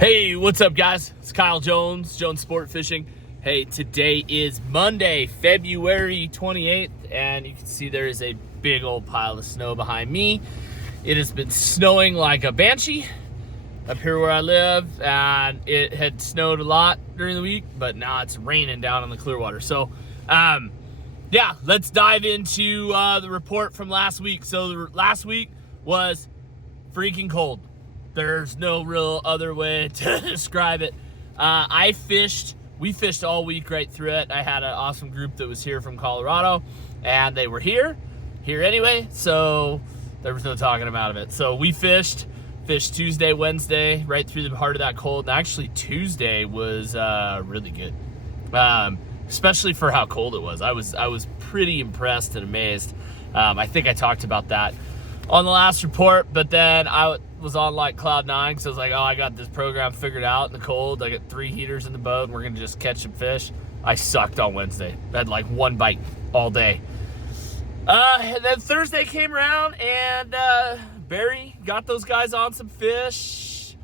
Hey, what's up, guys? It's Kyle Jones Sport Fishing. Hey, today is Monday, February 28th, and you can see there is a big old pile of snow behind me. It has been snowing like a banshee up here where I live, and it had snowed a lot during the week, but now it's raining down on the Clearwater. So, yeah, let's dive into the report from last week. So last week was freaking cold. There's no real other way to describe it. We fished all week right through it. I had an awesome group that was here from Colorado, and they were here anyway, so there was no talking them out of it. So we fished Tuesday, Wednesday, right through the heart of that cold. And actually Tuesday was really good, especially for how cold it was. I was pretty impressed and amazed. I think I talked about that on the last report, but then I was on like cloud nine because I was like, oh, I got this program figured out in the cold. I got 3 heaters in the boat and we're gonna just catch some fish. I sucked on Wednesday. I had like 1 bite all day. And then Thursday came around and Barry got those guys on some fish.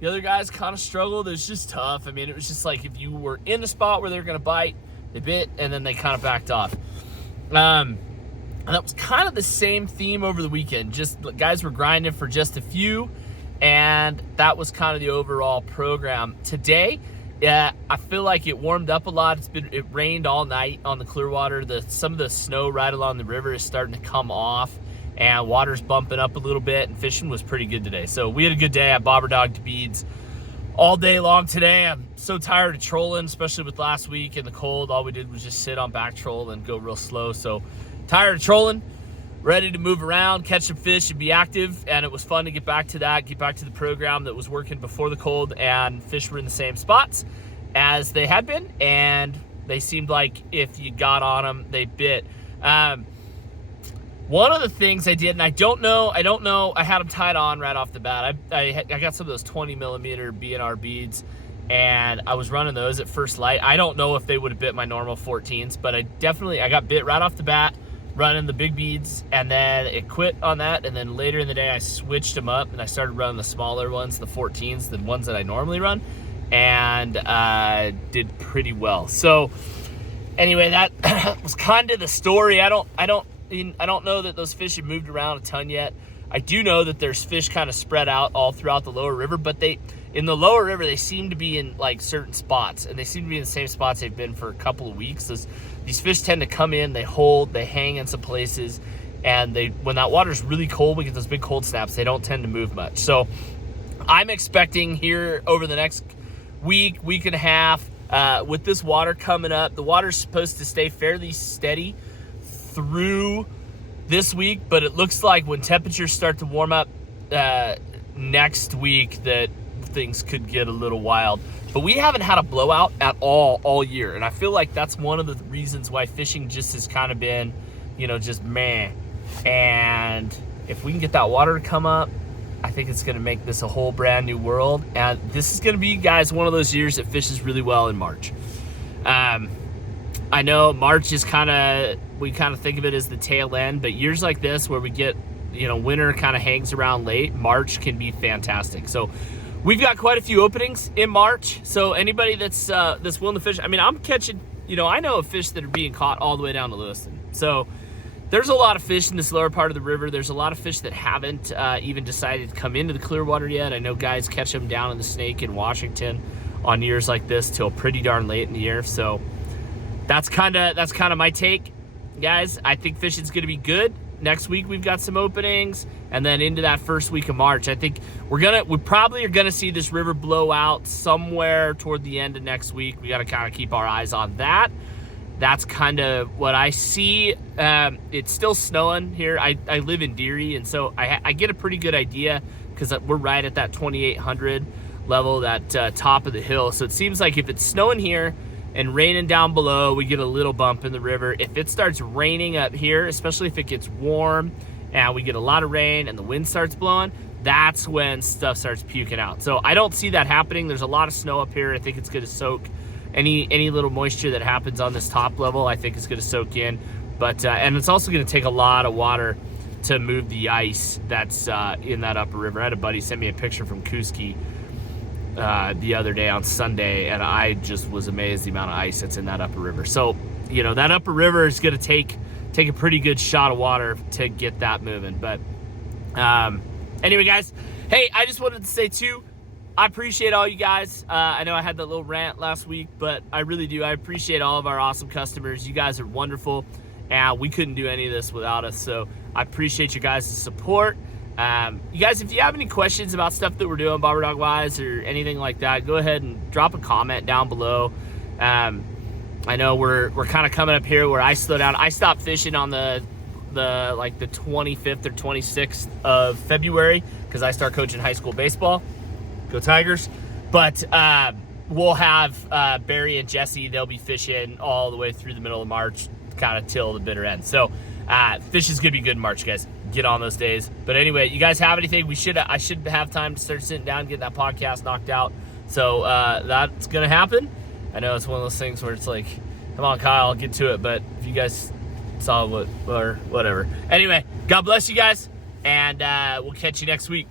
The other guys kind of struggled. It was just tough. I mean, it was just like if you were in the spot where they were gonna bite, they bit and then they kind of backed off. And that was kind of the same theme over the weekend. Just guys were grinding for just a few, and that was kind of the overall program. Today, I feel like it warmed up a lot. It rained all night on the Clearwater. Some of the snow right along the river is starting to come off, and water's bumping up a little bit, and fishing was pretty good today. So we had a good day. I bobber dogged beads all day long today. I'm so tired of trolling, especially with last week in the cold. All we did was just sit on back troll and go real slow. So tired of trolling, ready to move around, catch some fish, and be active. And it was fun to get back to the program that was working before the cold, and fish were in the same spots as they had been, and they seemed like if you got on them, they bit. One of the things I did, and I don't know, I had them tied on right off the bat. I got some of those 20 millimeter B&R beads, and I was running those at first light. I don't know if they would have bit my normal 14s, but I got bit right off the bat running the big beads, and then it quit on that. And then later in the day, I switched them up and I started running the smaller ones, the 14s, the ones that I normally run, and did pretty well. So anyway, that was kind of the story. I don't know that those fish have moved around a ton yet. I do know that there's fish kind of spread out all throughout the lower river, but in the lower river, they seem to be in like certain spots, and they seem to be in the same spots they've been for a couple of weeks. These fish tend to come in, they hang in some places, and when that water's really cold, we get those big cold snaps, they don't tend to move much. So I'm expecting here over the next week and a half, with this water coming up, the water's supposed to stay fairly steady through this week, but it looks like when temperatures start to warm up next week that things could get a little wild. But we haven't had a blowout at all year, and I feel like that's one of the reasons why fishing just has kind of been, just meh. And if we can get that water to come up, I think it's going to make this a whole brand new world. And this is going to be, guys, one of those years that fishes really well in March. I know March is we kind of think of it as the tail end, but years like this where we get, winter kind of hangs around late, March can be fantastic. So we've got quite a few openings in March. So anybody that's willing to fish, I mean, I'm catching, I know of fish that are being caught all the way down to Lewiston. So there's a lot of fish in this lower part of the river. There's a lot of fish that haven't even decided to come into the Clearwater yet. I know guys catch them down in the Snake in Washington on years like this till pretty darn late in the year. So that's kind of my take, guys. I think fishing's going to be good. Next week we've got some openings, and then into that first week of March, I think we probably are gonna see this river blow out somewhere toward the end of next week. We got to kind of keep our eyes on that. That's kind of what I see. It's still snowing here. I live in Deary, and so I get a pretty good idea because we're right at that 2,800 level, that top of the hill. So it seems like if it's snowing here and raining down below, we get a little bump in the river. If it starts raining up here, especially if it gets warm and we get a lot of rain and the wind starts blowing, that's when stuff starts puking out. So I don't see that happening. There's a lot of snow up here. I think it's going to soak any little moisture that happens on this top level. I think it's going to soak in, but and it's also going to take a lot of water to move the ice that's in that upper river. I had a buddy send me a picture from Kuski the other day on Sunday, and I just was amazed the amount of ice that's in that upper river. So, you know, that upper river is going to take a pretty good shot of water to get that moving. But anyway, guys, hey, I just wanted to say too, I appreciate all you guys. I know I had that little rant last week, but I really do. I appreciate all of our awesome customers. You guys are wonderful, and we couldn't do any of this without us. So I appreciate you guys' support. You guys, if you have any questions about stuff that we're doing Bobber Dog wise or anything like that, go ahead and drop a comment down below. I know we're kind of coming up here where I slow down. I stopped fishing on the 25th or 26th of February because I start coaching high school baseball. Go Tigers. But we'll have Barry and Jesse. They'll be fishing all the way through the middle of March, kind of till the bitter end. So fishing's gonna be good in March, guys. Get on those days. But anyway, you guys have anything? I should have time to start sitting down and get that podcast knocked out. So that's gonna happen. I know it's one of those things where it's like, come on, Kyle, get to it. But if you guys saw or whatever. Anyway, God bless you guys, and we'll catch you next week.